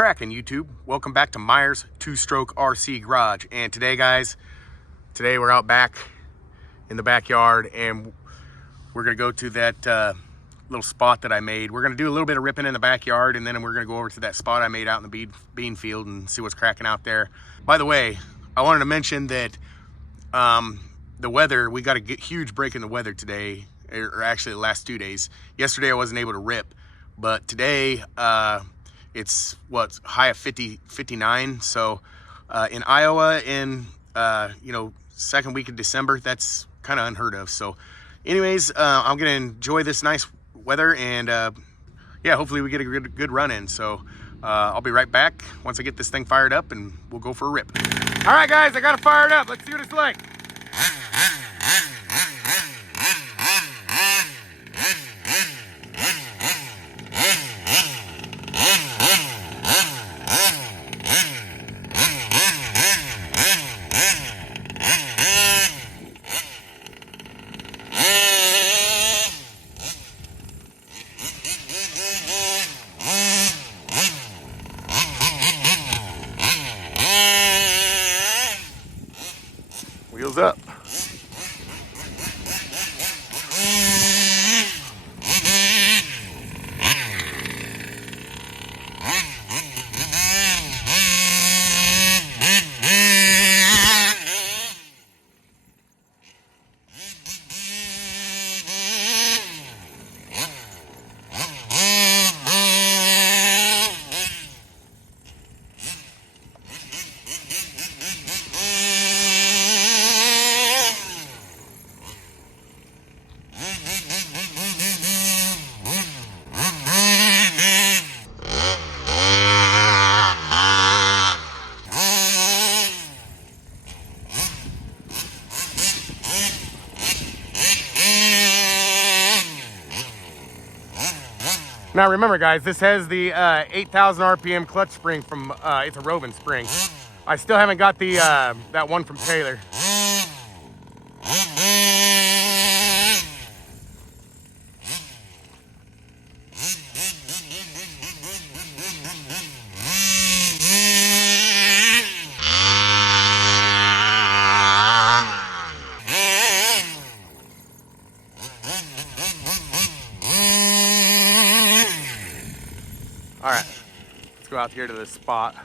cracking, YouTube? Welcome back to Myers Two-Stroke RC Garage. And today, guys, we're out back in the backyard, and we're gonna go to that little spot that I made. We're gonna do a little bit of ripping in the backyard, and then we're gonna go over to that spot I made out in the bean field and see what's cracking out there. By the way, I wanted to mention that the weather, we got a huge break in the weather today, or actually the last 2 days. Yesterday I wasn't able to rip, but today it's high of 59. So in Iowa in second week of December, that's kind of unheard of. So anyways, I'm gonna enjoy this nice weather, and yeah, hopefully we get a good run in. So I'll be right back once I get this thing fired up, and we'll go for a rip. All right, guys, I got it fired up. Let's see what it's like. Wheels up. Now remember, guys, this has the 8,000 RPM clutch spring from, it's a Rovin spring. I still haven't got the that one from Taylor. All right, let's go out here to this spot.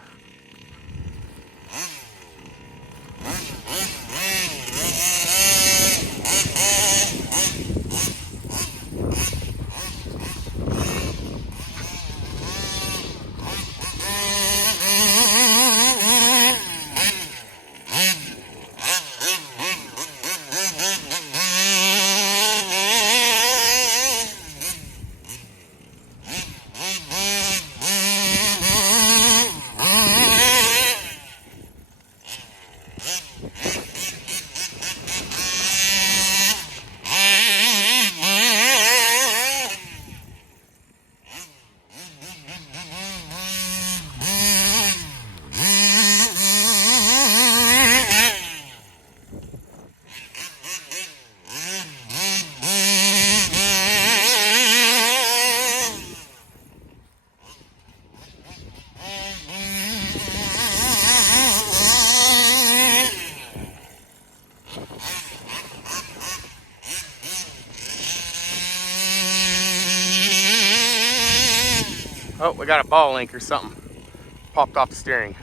Oh, we got a ball link or something popped off the steering.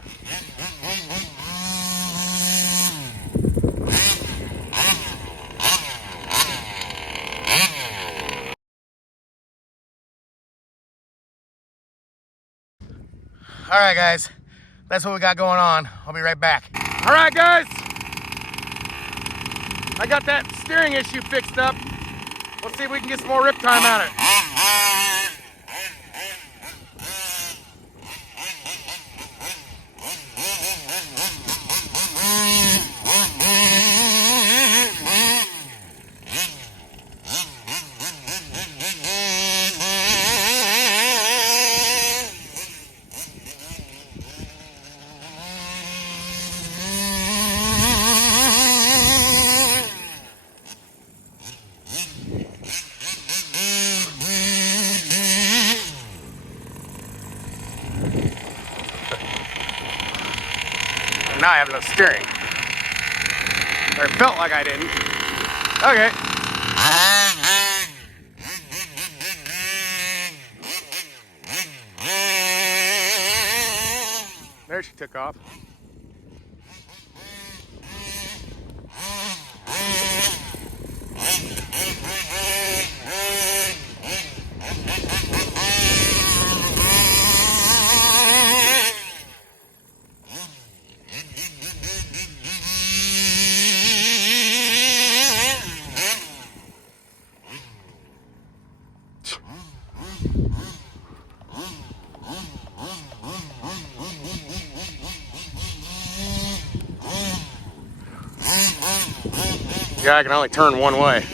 All right, guys, that's what we got going on. I'll be right back. All right, guys, I got that steering issue fixed up. Let's see if we can get some more rip time out of it. now I have no steering. Or it felt like I didn't. Okay. There she took off. Yeah, I can only turn one way.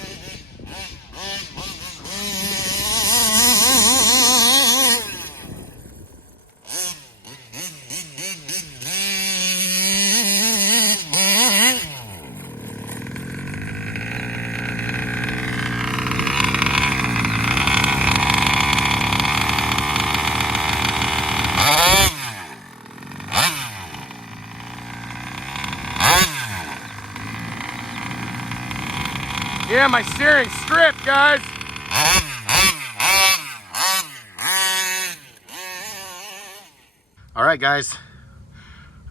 Yeah, my steering stripped, guys. All right, guys.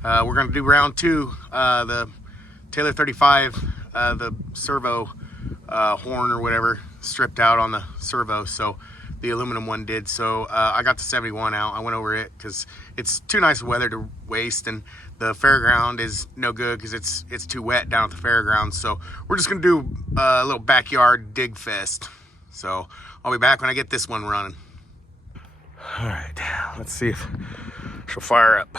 We're gonna do round two. The Taylor 35, the servo horn or whatever, stripped out on the servo. So the aluminum one did. So I got the 71 out. I went over it because it's too nice weather to waste, and the fairground is no good because it's too wet down at the fairground. So we're just gonna do a little backyard dig fest. So I'll be back when I get this one running. All right, let's see if she'll fire up.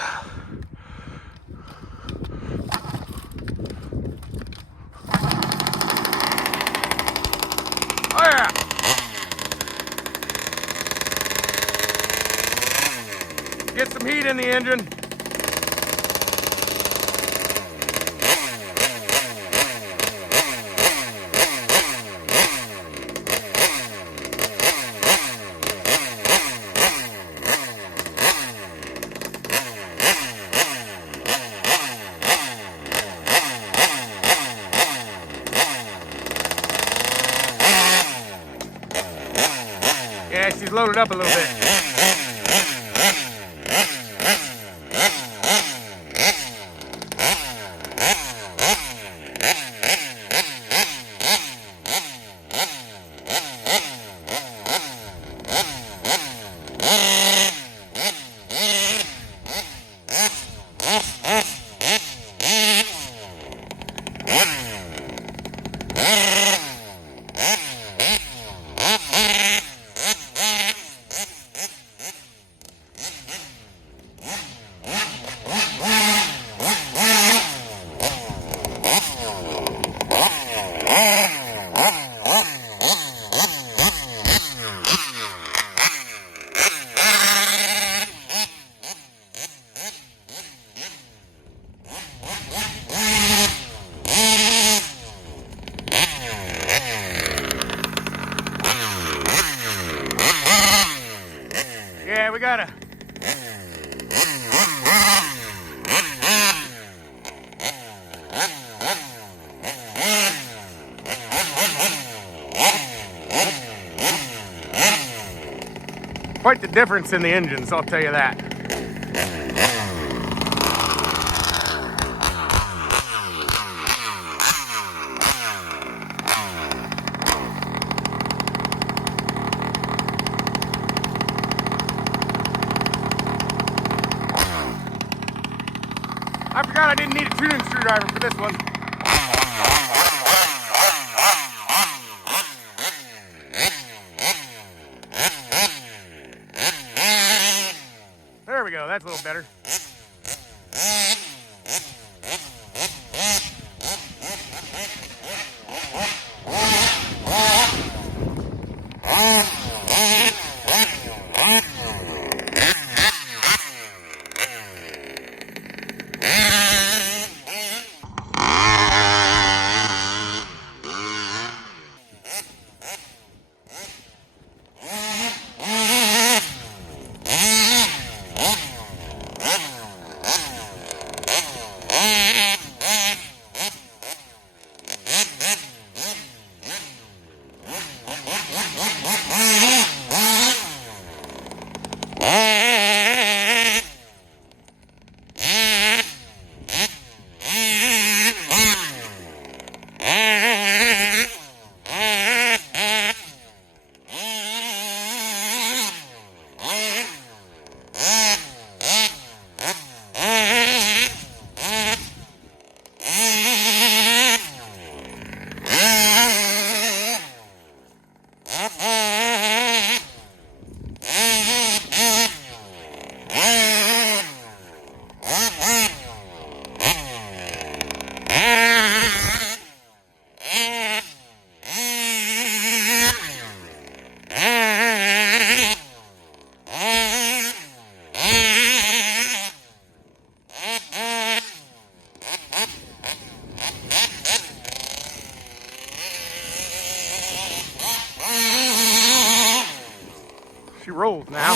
Oh yeah! Get some heat in the engine. Yeah, she's loaded up a little bit. Yeah, we gotta. Quite the difference in the engines, I'll tell you that. I forgot I didn't need a tuning screwdriver for this one. There we go, that's a little better. rolls now.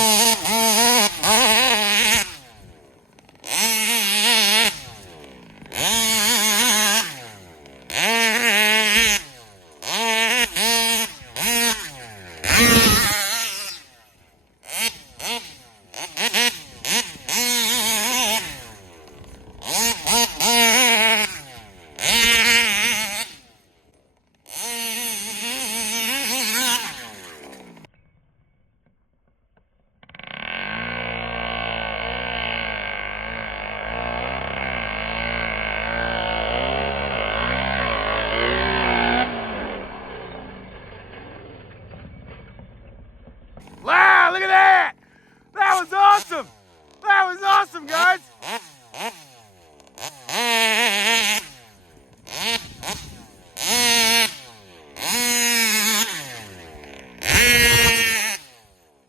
Wow, look at that! That was awesome! That was awesome, guys!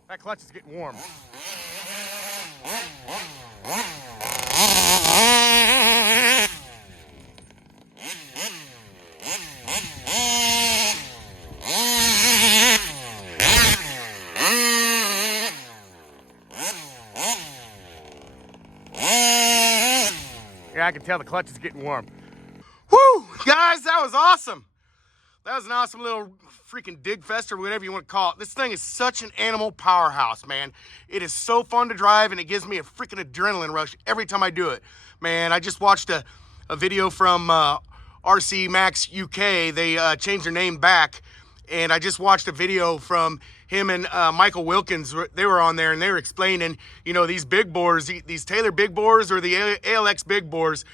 That clutch is getting warm. Yeah, I can tell the clutch is getting warm. Woo! Guys, that was awesome. That was an awesome little freaking dig fest or whatever you want to call it. This thing is such an animal powerhouse, man. It is so fun to drive, and it gives me a freaking adrenaline rush every time I do it. Man, I just watched a video from RC Max UK. They changed their name back, and I just watched a video from him and Michael Wilkins. They were on there, and they were explaining, you know, these big bores, these Taylor big bores or the ALX big bores.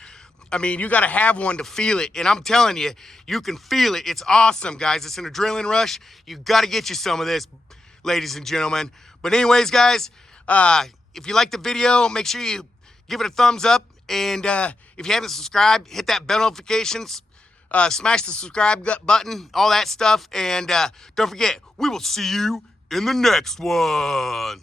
I mean, you got to have one to feel it. And I'm telling you, you can feel it. It's awesome, guys. It's an adrenaline rush. You got to get you some of this, ladies and gentlemen. But anyways, guys, if you like the video, make sure you give it a thumbs up. And if you haven't subscribed, hit that bell notifications. Smash the subscribe button, all that stuff. And don't forget, we will see you in the next one.